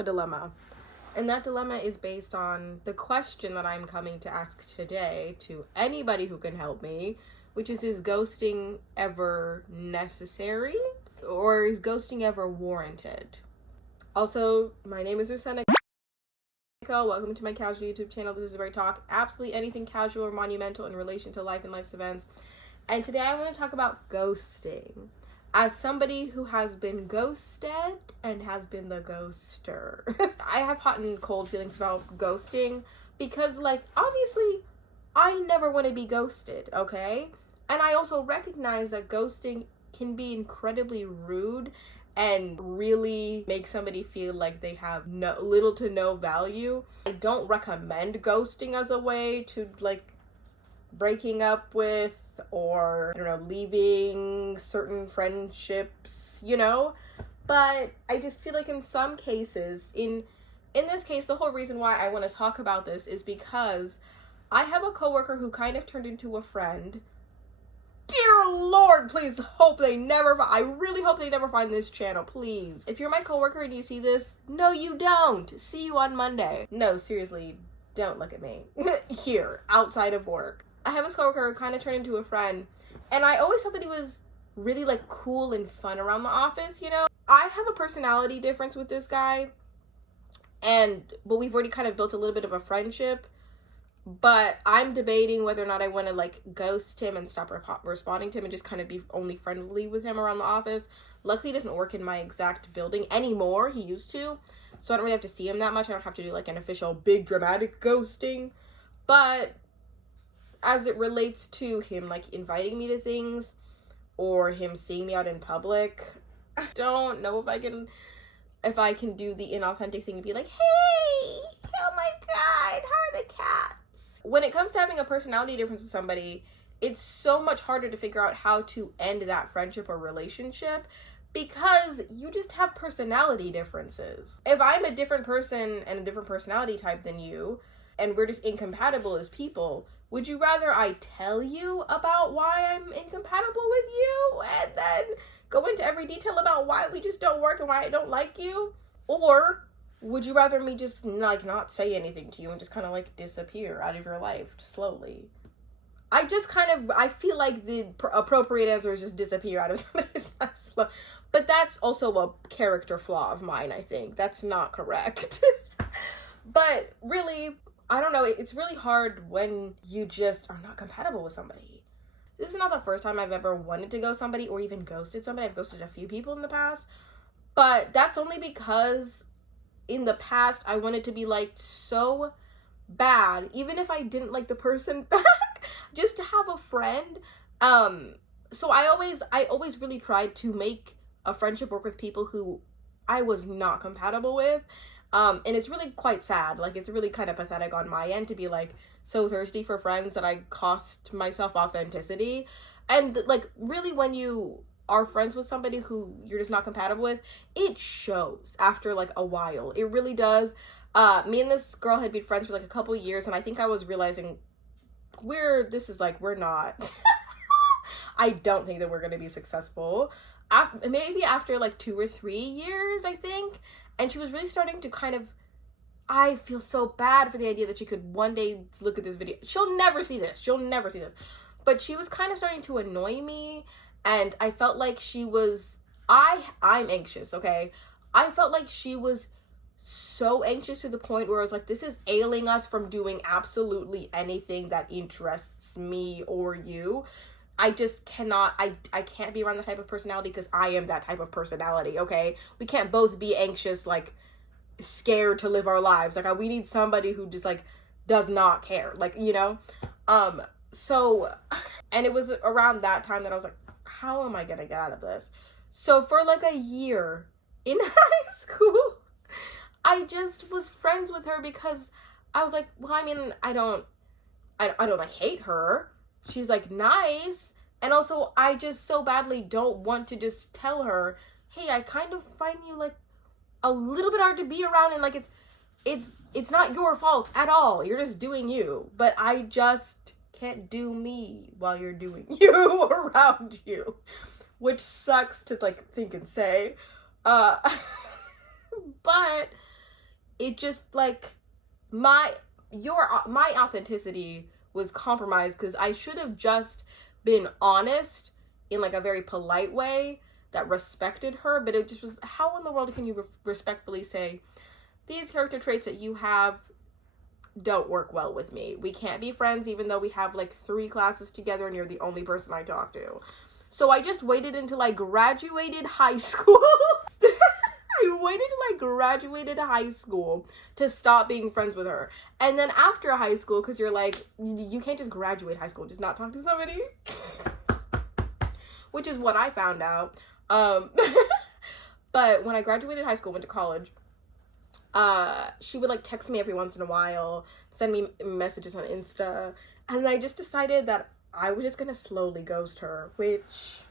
a dilemma. And that dilemma is based on the question that I'm coming to ask today to anybody who can help me, which is ghosting ever necessary? Or is ghosting ever warranted? Also, my name is Rosanna. Welcome to my casual YouTube channel. This is where I talk absolutely anything casual or monumental in relation to life and life's events. And today I want to talk about ghosting. As somebody who has been ghosted and has been the ghoster, I have hot and cold feelings about ghosting because, like, obviously, I never want to be ghosted, okay? And I also recognize that ghosting can be incredibly rude and really make somebody feel like they have little to no value. I don't recommend ghosting as a way to, like, breaking up with or, I don't know, leaving certain friendships, you know? But I just feel like in some cases, in this case, the whole reason why I want to talk about this is because I have a coworker who kind of turned into a friend. Dear Lord, please I really hope they never find this channel, please. If you're my coworker and you see this, no, you don't. See you on Monday. No, seriously, don't look at me. Here, outside of work. I have this coworker who kind of turned into a friend, and I always thought that he was really, like, cool and fun around the office, you know? I have a personality difference with this guy, but we've already kind of built a little bit of a friendship, but I'm debating whether or not I want to, like, ghost him and stop responding to him and just kind of be only friendly with him around the office. Luckily, he doesn't work in my exact building anymore. He used to, so I don't really have to see him that much. I don't have to do, like, an official big dramatic ghosting, but as it relates to him, like, inviting me to things or him seeing me out in public, I don't know if I can do the inauthentic thing and be like, hey, oh my God, how are the cats? When it comes to having a personality difference with somebody, it's so much harder to figure out how to end that friendship or relationship because you just have personality differences. If I'm a different person and a different personality type than you, and we're just incompatible as people, would you rather I tell you about why I'm incompatible with you and then go into every detail about why we just don't work and why I don't like you? Or would you rather me just, like, not say anything to you and just kind of, like, disappear out of your life slowly? I feel like the appropriate answer is just disappear out of somebody's life slow. But that's also a character flaw of mine, I think. That's not correct. But really, I don't know, it's really hard when you just are not compatible with somebody. This is not the first time I've ever wanted to ghost somebody or even ghosted somebody. I've ghosted a few people in the past, but that's only because in the past I wanted to be liked so bad, even if I didn't like the person back, just to have a friend. So I always really tried to make a friendship work with people who I was not compatible with. And it's really quite sad. Like, it's really kind of pathetic on my end to be, like, so thirsty for friends that I cost myself authenticity. And, like, really when you are friends with somebody who you're just not compatible with, it shows after, like, a while. It really does. Me and this girl had been friends for, like, a couple years, and I think I was realizing we're not. I don't think that we're going to be successful. Maybe after, like, 2 or 3 years, I think. And she was really starting to kind of, I feel so bad for the idea that she could one day look at this video. She'll never see this. But she was kind of starting to annoy me. And I felt like she was, I'm anxious, okay? I felt like she was so anxious to the point where I was like, this is ailing us from doing absolutely anything that interests me or you. I just cannot, I can't be around that type of personality because I am that type of personality, okay? We can't both be anxious, like, scared to live our lives. Like, we need somebody who just, like, does not care, like, you know? So, and it was around that time that I was like, how am I gonna get out of this? So for, like, a year in high school, I just was friends with her because I was like, well, I mean, I don't, like, hate her. She's, like, nice, and also I just so badly don't want to just tell her, hey, I kind of find you, like, a little bit hard to be around, and, like, it's not your fault at all, you're just doing you, but I just can't do me while you're doing you around you, which sucks to, like, think and say, but it just like my authenticity was compromised because I should have just been honest in like a very polite way that respected her, but it just was, how in the world can you respectfully say these character traits that you have don't work well with me? We can't be friends even though we have like 3 classes together and you're the only person I talk to. So I just waited until I graduated high school. I waited till I graduated high school to stop being friends with her. And then after high school, because you're like, you can't just graduate high school, just not talk to somebody. Which is what I found out. But when I graduated high school, went to college, she would like text me every once in a while, send me messages on Insta. And I just decided that I was just gonna slowly ghost her, which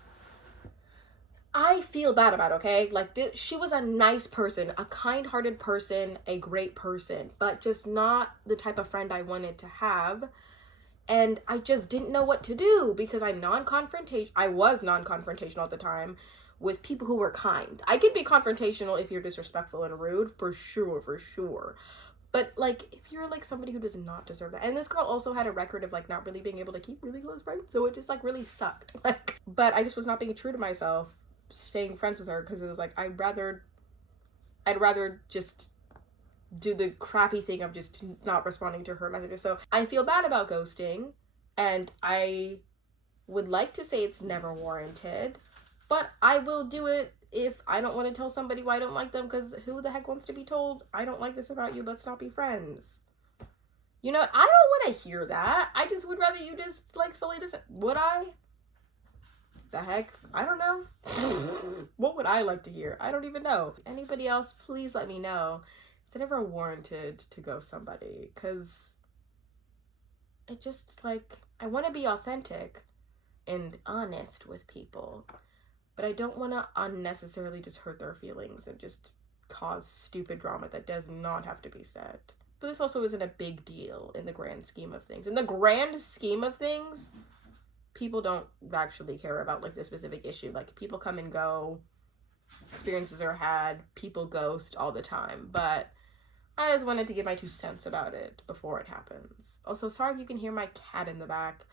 I feel bad about, okay? Like, she was a nice person, a kind-hearted person, a great person, but just not the type of friend I wanted to have. And I just didn't know what to do because I was non-confrontational at the time with people who were kind. I could be confrontational if you're disrespectful and rude, for sure. But, like, if you're, like, somebody who does not deserve that. And this girl also had a record of, like, not really being able to keep really close friends. So it just, like, really sucked. Like, but I just was not being true to myself, staying friends with her, because it was, like, I'd rather just do the crappy thing of just not responding to her messages. So I feel bad about ghosting. And I would like to say it's never warranted. But I will do it if I don't want to tell somebody why I don't like them, because who the heck wants to be told, I don't like this about you, let's not be friends? You know, I don't want to hear that. I just would rather you just, like, slowly just, would I? The heck? I don't know. What would I like to hear? I don't even know. Anybody else, please let me know. Is it ever warranted to ghost somebody? Because it just, like, I want to be authentic and honest with people. But I don't want to unnecessarily just hurt their feelings and just cause stupid drama that does not have to be said. But this also isn't a big deal in the grand scheme of things. In the grand scheme of things, people don't actually care about, like, this specific issue. Like, people come and go, experiences are had, people ghost all the time. But I just wanted to give my 2 cents about it before it happens. Also, sorry if you can hear my cat in the back.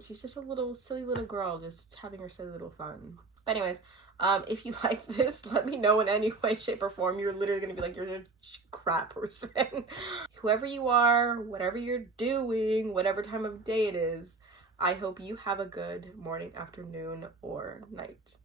She's just a little silly little girl just having her silly little fun. But anyways, if you liked this, let me know in any way, shape, or form. You're literally gonna be like, you're a crap person. Whoever you are, whatever you're doing, whatever time of day it is, I hope you have a good morning, afternoon, or night.